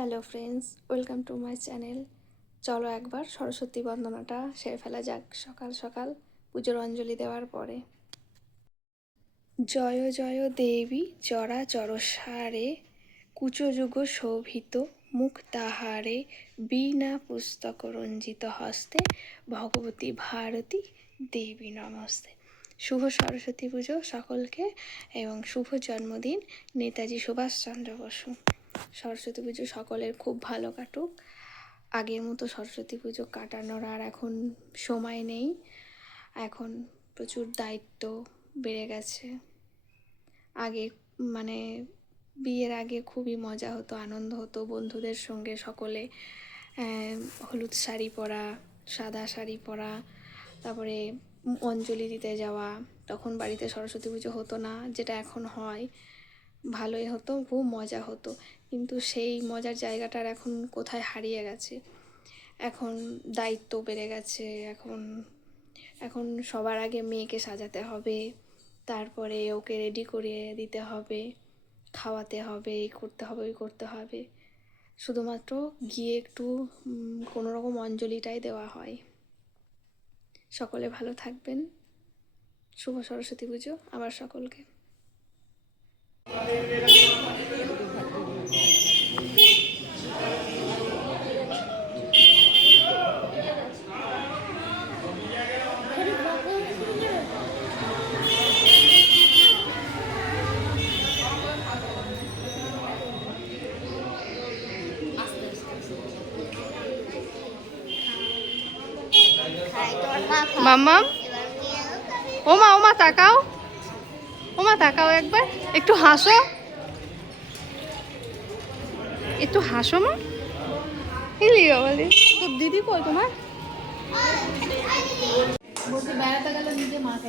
Hello friends, welcome to my channel. চলো একবার সরস্বতী বন্দনাটা সেরে ফেলা যাক সকাল সকাল পুজোর অঞ্জলি দেওয়ার পরে। জয় জয় দেবী চরাচর সারে, কুচযুগ শোভিত মুখ তাহারে, বীণা পুস্তক রঞ্জিত হস্তে, ভগবতী ভারতী দেবী নমস্তে। শুভ সরস্বতী পুজো সকলকে এবং শুভ জন্মদিন নেতাজি সুভাষচন্দ্র বসু। সরস্বতী পুজো সকলের খুব ভালো কাটুক। আগের মতো সরস্বতী পুজো কাটানোর আর এখন সময় নেই, এখন প্রচুর দায়িত্ব বেড়ে গেছে। আগে বিয়ের আগে খুবই মজা হতো, আনন্দ হতো, বন্ধুদের সঙ্গে সকলে হলুদ শাড়ি পরা, সাদা শাড়ি পরা, তারপরে অঞ্জলি দিতে যাওয়া। তখন বাড়িতে সরস্বতী পুজো হতো না, যেটা এখন হয়, ভালোই হতো, খুব মজা হতো। কিন্তু সেই মজার জায়গাটার এখন কোথায় হারিয়ে গেছে। এখন দায়িত্ব বেড়ে গেছে, এখন সবার আগে মেয়েকে সাজাতে হবে, তারপরে ওকে রেডি করিয়ে দিতে হবে, খাওয়াতে হবে, এই করতে হবে, ওই করতে হবে। শুধুমাত্র গিয়ে একটু কোনো রকম অঞ্জলিটাই দেওয়া হয়। সকলে ভালো থাকবেন। শুভ সরস্বতী পুজো আবার সকলকে। মাম্মাম, ওমা তাকাও, তাকাও একবার, একটু হাসো, একটু হাসো মা। এলি বাবালি, তোর দিদি কই তোমার? বলতে বেড়াতে গেলে নিজে মাকে